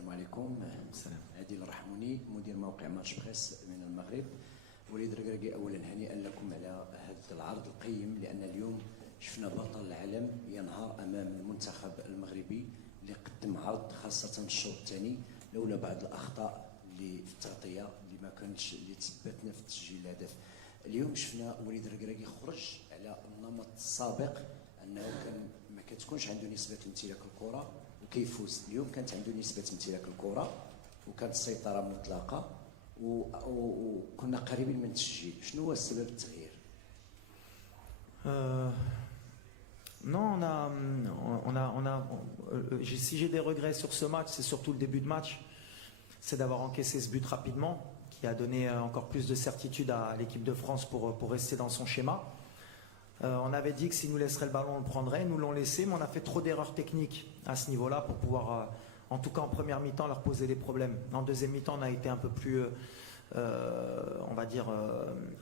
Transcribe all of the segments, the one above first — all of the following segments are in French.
السلام عليكم. عادل الرحموني مدير موقع ماتش بريس من المغرب. وليد الركراكي اولا هنيئا لكم على هذا العرض القيم، لان اليوم شفنا بطل العالم ينهار امام المنتخب المغربي اللي قدم عرض، خاصه الشوط الثاني لولا بعض الاخطاء اللي في التغطيه اللي ما كانتش اللي تثبتنا في تسجيل الهدف. اليوم شفنا وليد الركراكي خرج على النمط السابق، انه كان ما كتكونش عنده نسبه امتلاك الكره وكيفوز. اليوم كانت عنده نسبه امتلاك الكره وكانت السيطره مطلقه وكنا قريبين من التسجيل. شنو هو السبب التغيير؟ Non, si j'ai des regrets sur ce match, c'est surtout le début de match. C'est d'avoir encaissé ce but rapidement, qui a donné encore plus de certitude à l'équipe de France pour rester dans son schéma. On avait dit que s'ils nous laisseraient le ballon, on le prendrait. Nous l'ont laissé, mais on a fait trop d'erreurs techniques à ce niveau-là pour pouvoir, en tout cas en première mi-temps, leur poser des problèmes. En deuxième mi-temps, on a été un peu plus, on va dire,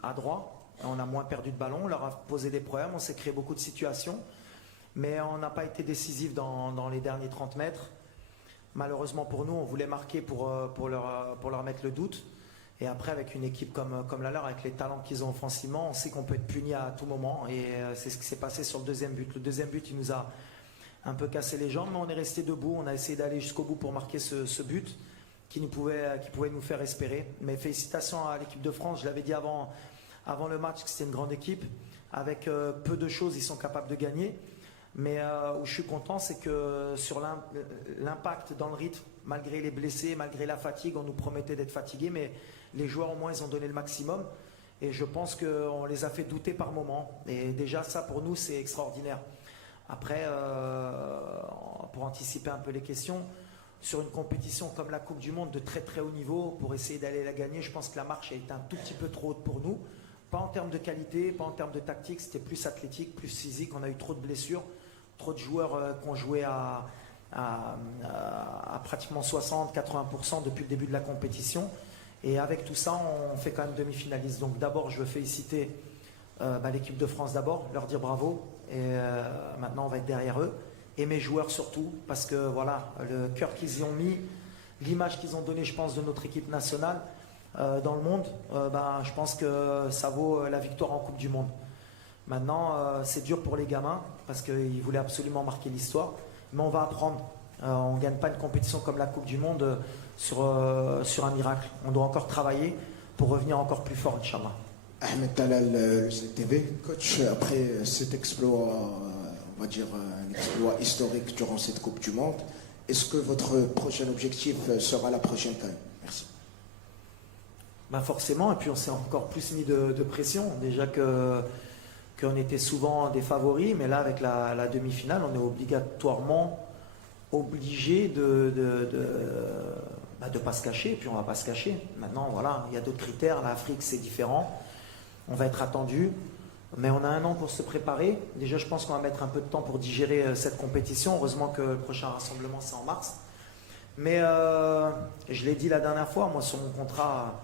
adroit. On a moins perdu de ballon, on leur a posé des problèmes, on s'est créé beaucoup de situations. Mais on n'a pas été décisif dans les derniers 30 mètres. Malheureusement pour nous, on voulait marquer pour leur mettre le doute. Et après, avec une équipe comme la leur, avec les talents qu'ils ont offensivement, on sait qu'on peut être puni à tout moment. Et c'est ce qui s'est passé sur le deuxième but. Le deuxième but, il nous a un peu cassé les jambes, mais on est resté debout. On a essayé d'aller jusqu'au bout pour marquer ce but qui pouvait nous faire espérer. Mais félicitations à l'équipe de France. Je l'avais dit avant le match que c'était une grande équipe. Avec peu de choses, ils sont capables de gagner. Mais où je suis content, c'est que sur l'impact dans le rythme, malgré les blessés, malgré la fatigue, on nous promettait d'être fatigués, mais les joueurs au moins ils ont donné le maximum. Et je pense qu'on les a fait douter par moments. Et déjà ça pour nous c'est extraordinaire. Après, pour anticiper un peu les questions, sur une compétition comme la Coupe du Monde de très très haut niveau, pour essayer d'aller la gagner, je pense que la marche a été un tout petit peu trop haute pour nous. Pas en termes de qualité, pas en termes de tactique, c'était plus athlétique, plus physique. On a eu trop de blessures, trop de joueurs qui ont joué à pratiquement 60-80% depuis le début de la compétition. Et avec tout ça, on fait quand même demi-finaliste. Donc d'abord, je veux féliciter l'équipe de France d'abord, leur dire bravo. Et maintenant, on va être derrière eux. Et mes joueurs surtout, parce que voilà, le cœur qu'ils y ont mis, l'image qu'ils ont donnée, je pense, de notre équipe nationale dans le monde, je pense que ça vaut la victoire en Coupe du Monde. Maintenant, c'est dur pour les gamins, parce qu'ils voulaient absolument marquer l'histoire. Mais on va apprendre. On ne gagne pas une compétition comme la Coupe du Monde sur un miracle. On doit encore travailler pour revenir encore plus fort, Inch'Allah. Ahmed Talal, TV. Coach, après cet exploit, on va dire un exploit historique durant cette Coupe du Monde, est-ce que votre prochain objectif sera la prochaine CAN? Merci. Forcément, et puis on s'est encore plus mis de pression. Déjà qu'on était souvent des favoris, mais là avec la demi-finale, on est obligatoirement obligé de pas se cacher, et puis on va pas se cacher. Maintenant, voilà, il y a d'autres critères. L'Afrique, c'est différent. On va être attendu, mais on a un an pour se préparer. Déjà, je pense qu'on va mettre un peu de temps pour digérer cette compétition. Heureusement que le prochain rassemblement, c'est en mars. Mais je l'ai dit la dernière fois, moi, sur mon contrat,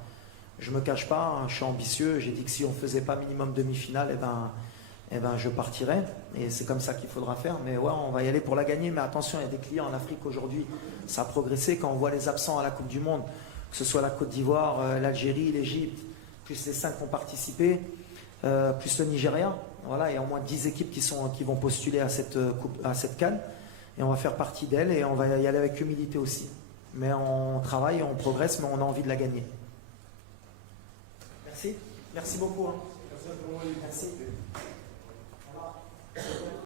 je me cache pas, je suis ambitieux. J'ai dit que si on faisait pas minimum demi-finale, je partirais. Et c'est comme ça qu'il faudra faire. Mais ouais, on va y aller pour la gagner. Mais attention, il y a des clients en Afrique aujourd'hui. Ça a progressé. Quand on voit les absents à la Coupe du Monde, que ce soit la Côte d'Ivoire, l'Algérie, l'Égypte, plus les 5 qui ont participé, plus le Nigeria. Voilà, il y a au moins 10 équipes qui vont postuler à cette CAN. Et on va faire partie d'elle et on va y aller avec humilité aussi. Mais on travaille, on progresse, mais on a envie de la gagner. Merci. Merci beaucoup. Merci.